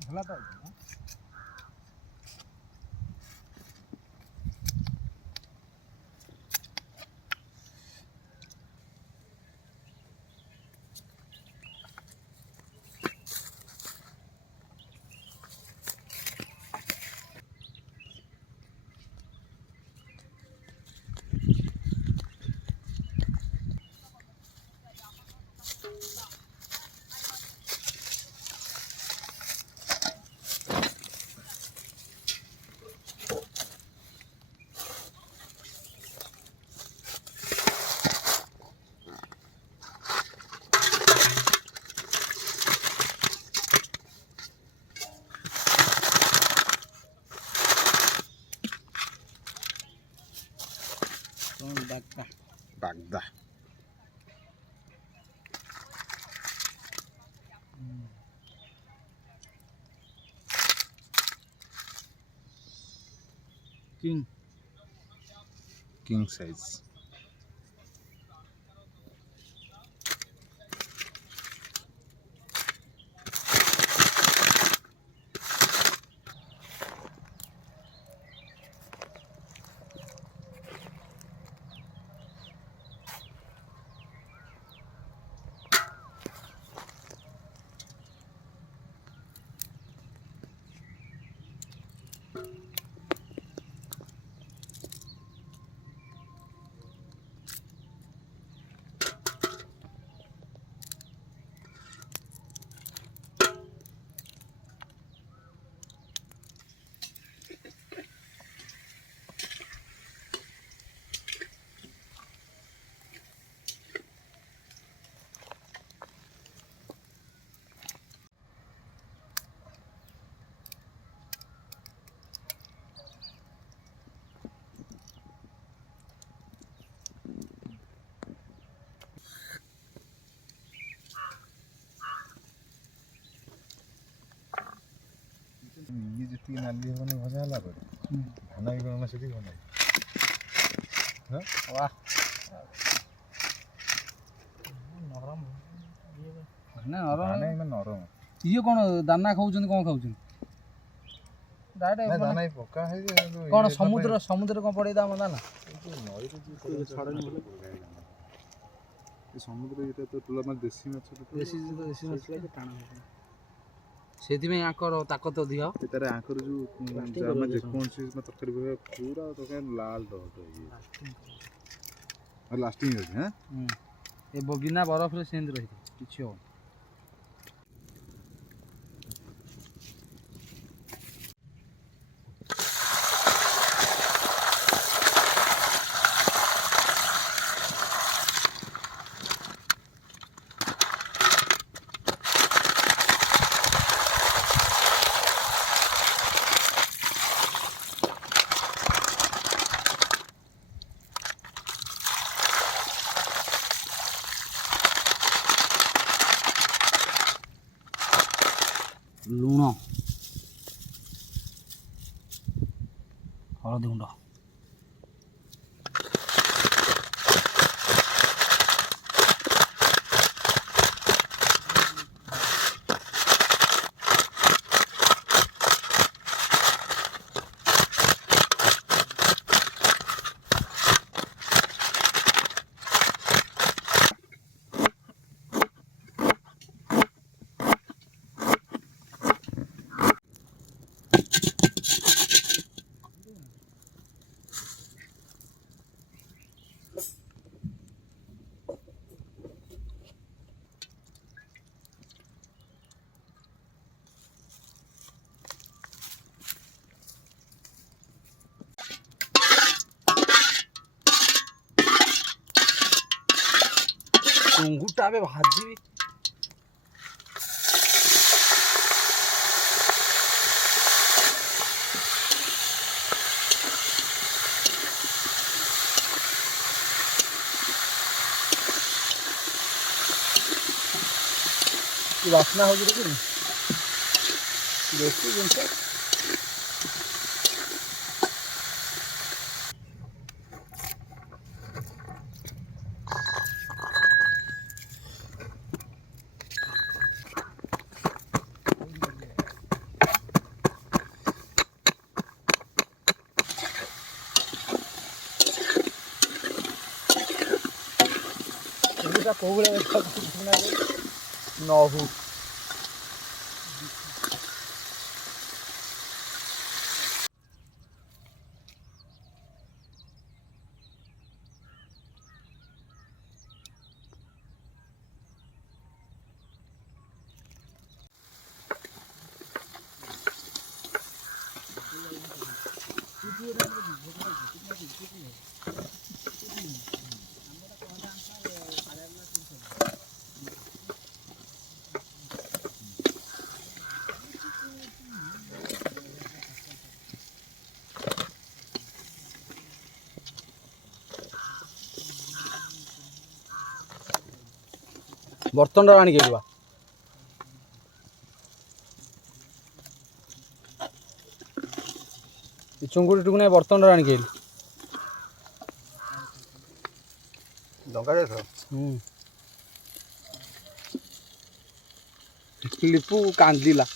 ଭଲ ତ Bagda. King size. ये जितनी नाली होने मजा आला पर खाना भी बनाना सीधी बना हां वाह ନରମ ନା ନରମ ନାଇଁ ମାନେ ନରମ ଇଏ କ'ଣ ଦାନା ଖାଉଛନ୍ତି କ'ଣ ଖାଉଛନ୍ତି ଡାଇରେକ୍ଟ ଦାନା ପକା ହେଇ କ'ଣ ସମୁଦ୍ର କ'ଣ ପଡେଇ ଦା ଦାନା ନଈରେ ଯେ ଛାଡନି ଭଲ ଏ ସମୁଦ୍ର ଏଟା ତ ତୁଳନା ମାନେ ଦେଶୀ ମାଛ ମାଛ ଟାଣ ସେଥିପାଇଁ ଆଙ୍କର ତାକତ ଅଧିକ ଏଟାରେ ଆଙ୍କର ଯୋଉ ଆମେ ଯେକୌଣସି ତରକାରୀ ବନେଇବା ପୁରା ତରକାରୀ ଲାଲ ଡଟ ଆଉ ଲାଷ୍ଟିଂ ଅଛି ହାଁ ଏ ବିନା ବରଫରେ ସେମିତି ରହିଥାଏ କିଛି ହବନି ଲୁଣ ହଳଦୀ ଗୁଣ୍ଡ ଅଙ୍ଗୁରଟା ଏବେ ଭାଜିବି ବାସ୍ନା ହେଉଛି ଦେଖିନି ଦେଶୀ ଜିନିଷ ଏଟା କୋଉ ଭଳିଆ ଦେଖାଯାଉଛି ନହୁ ବର୍ତ୍ତନଟା ଆଣିକି ଯିବା ଚୁଙ୍ଗୁଡ଼ି ଟୁକୁ ନାଇଁ ବର୍ତ୍ତନଟା ଆଣିକି ଡଙ୍ଗା ଯାଇଥିଲ ଲିପୁ କାନ୍ଦିଲା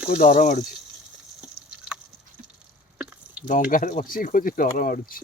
କୋଉ ଡର ମାଡୁଛି ଡଙ୍ଗାରେ ବସିକି କହୁଛି ଡର ମାଡୁଛି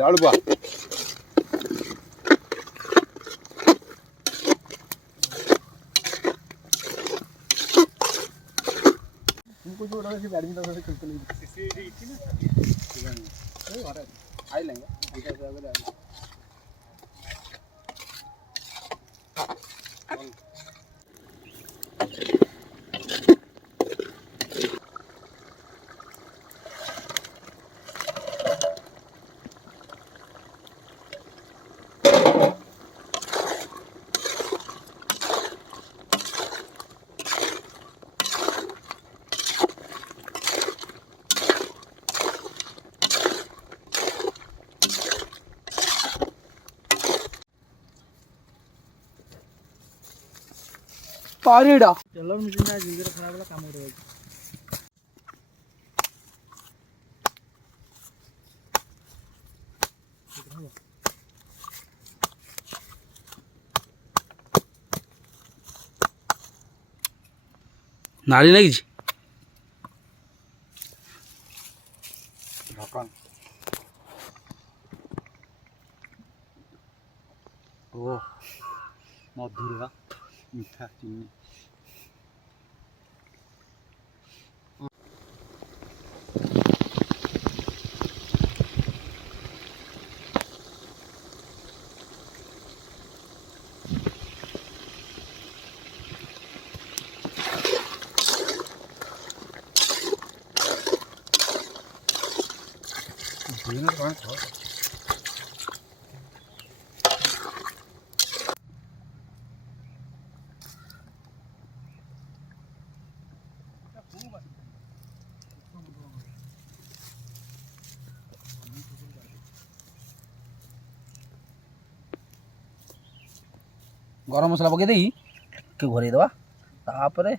दाल बा तुमको जो रहा है बैडमिंटन से खेलते नहीं सीसी थी ना ए और आई लेंगे ऐसा से अगर आई पारीडा टेलर मशीन ना जिंदगी खराब वाला काम हो रहा है नाली नहीं जी ढक्कन ओ मधुर मीठा चीनी बिना पानी खाओ गरम मसला पकई देई के घोरै दवा तापरे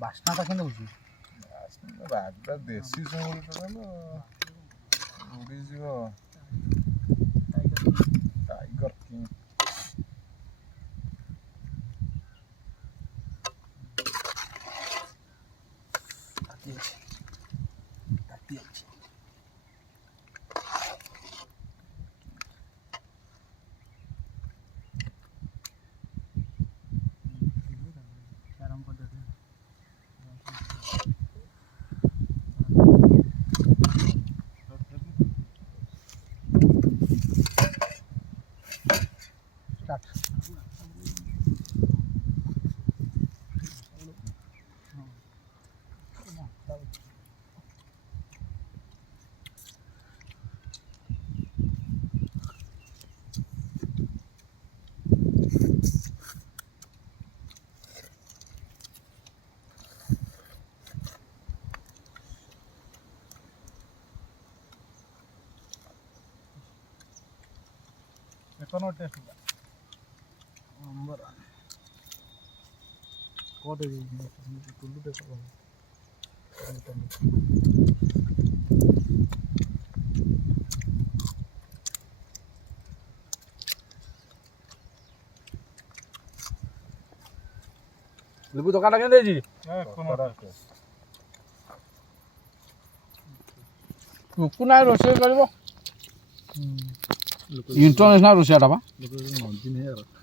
बासनाटा केन होची बागटा देसी संगुलटा ना उड़ी जीव टाइगर किंग कोनो टेस्ट होगा नंबर कोटे जी टुल्लू टेस्ट होगा लिबू दোकान केन दे जी कोनो टेस्ट ना रोषे करबो इंटरनेशनल रोषिया ढाबा लोक नंदी नहीं यार